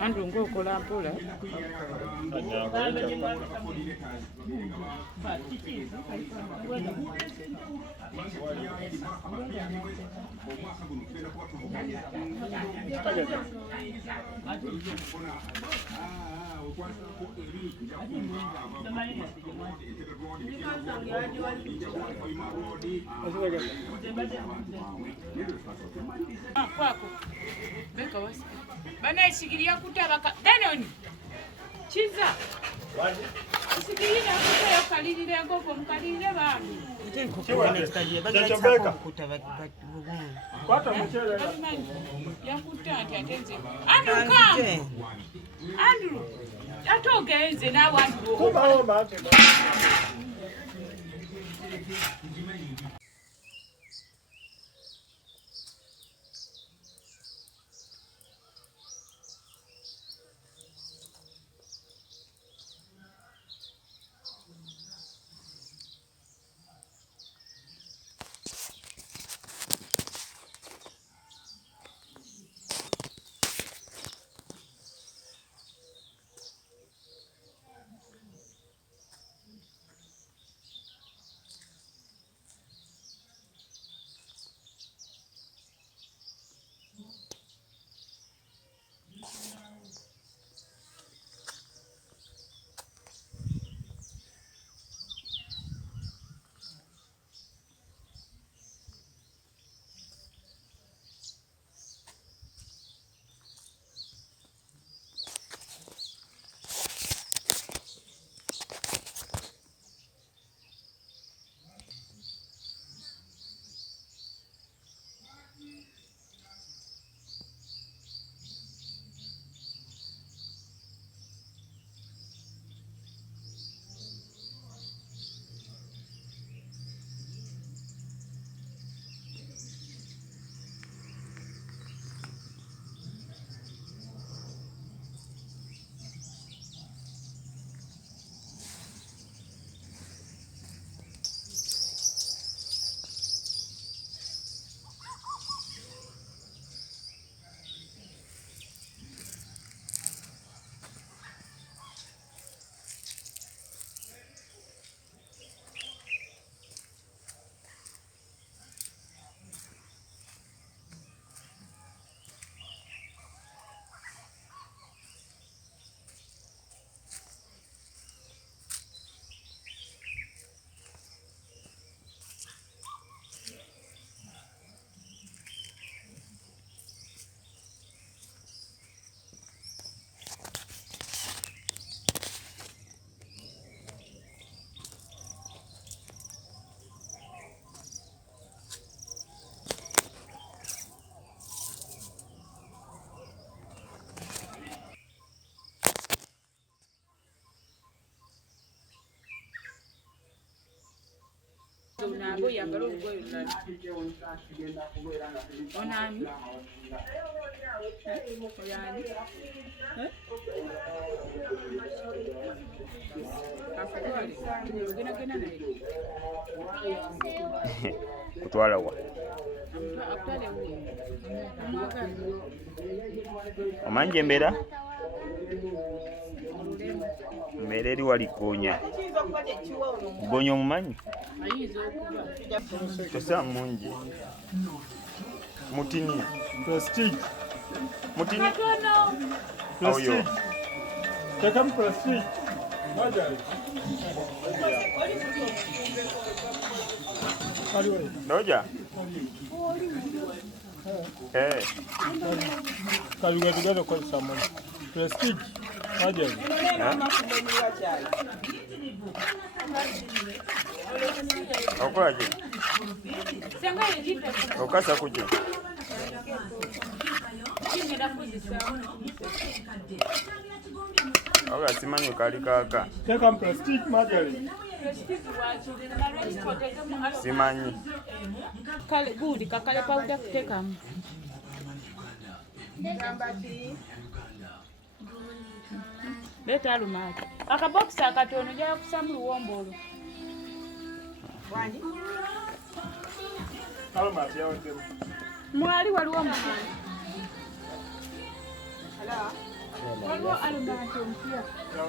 Andrew ngokola mpola. Kwako beka wasi bana isikiria kutabaka danoni chiza isikiria kutaya kalirire ngoko mkalirire bantu kwata mchele yakutata atenze Andrew atogenze nawe Andrew kubaho mate nabo yagala obugoye onani oyani kutwala wa omanje mbera mbere eri walikonya gonya omumanyi tosa mungi mutini Prestige. mutini Prestige. Take up prestige. Majari. noja Kaluga together call someone. Prestige. Majari. okolaje okasa kuje oga simanyi kali kaka Take up prestige. Majari. simanyi kale good kakale powder kutekamu Leta alumati. Akabox akatono jya kusamu luwombo olwo. Wani? Alumati yaweddemu. Mwali waliwo omwana. Hala. Waliwo alumati omupya.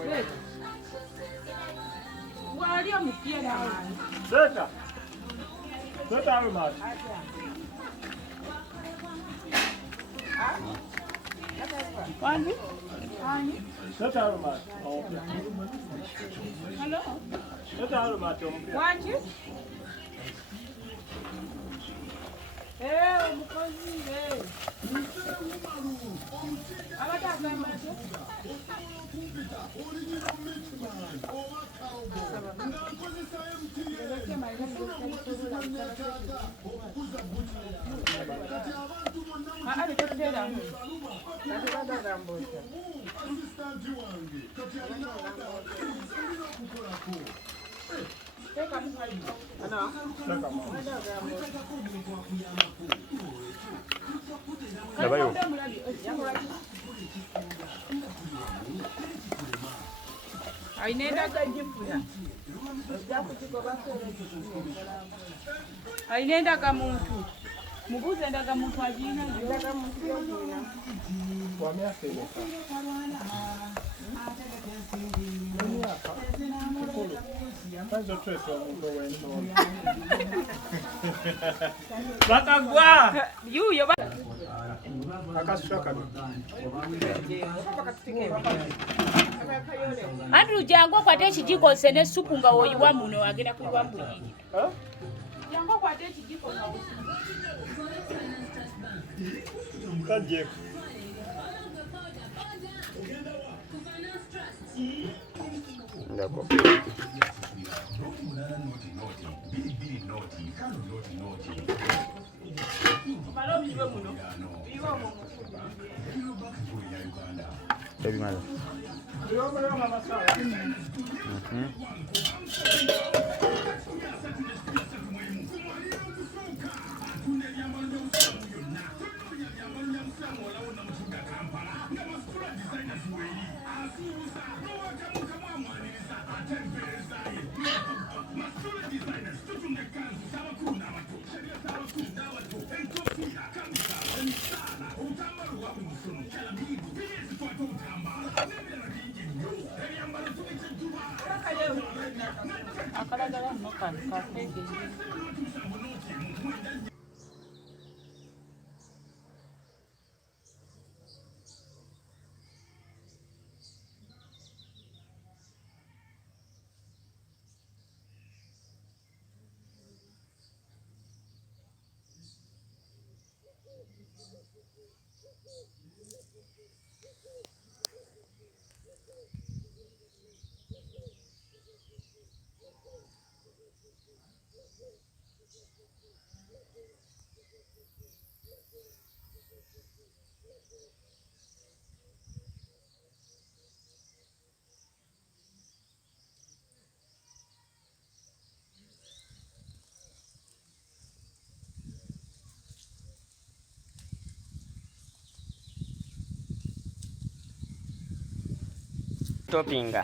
Leta. Wali omupya nawe. Leta. Leta alumati. Wani? Wani? Leta alumati. Hello? Leta alumati omupya. Wani? Umukozi abataka amato. Labayo. Ainendaga muntu. Mubuze endaga muntu ajina endaga muntu yogina. Kwa miaka imeka. Miaka. Kikulu. Kwanza twetu wa mungu wendo. Bakagwa! Yuyo Akasuka. Andrew jango kwate kijiko sene supu nga woyiwa muno agenda kuyiwa mbuyiri. Jango kwate kijiko nga Kaje. Ndako. Baby mother. akalagala mukano kafege. Topinga.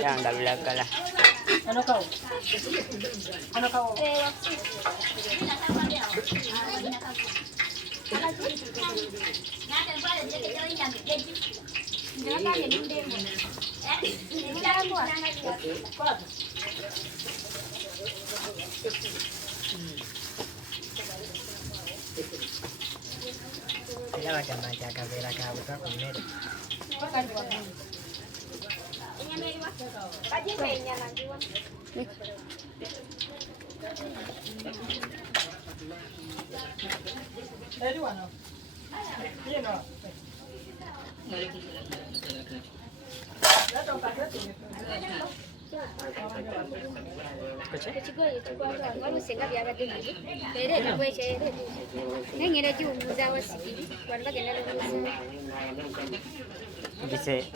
Ya anda bilagala. Ano kau? Ano kau? Dice.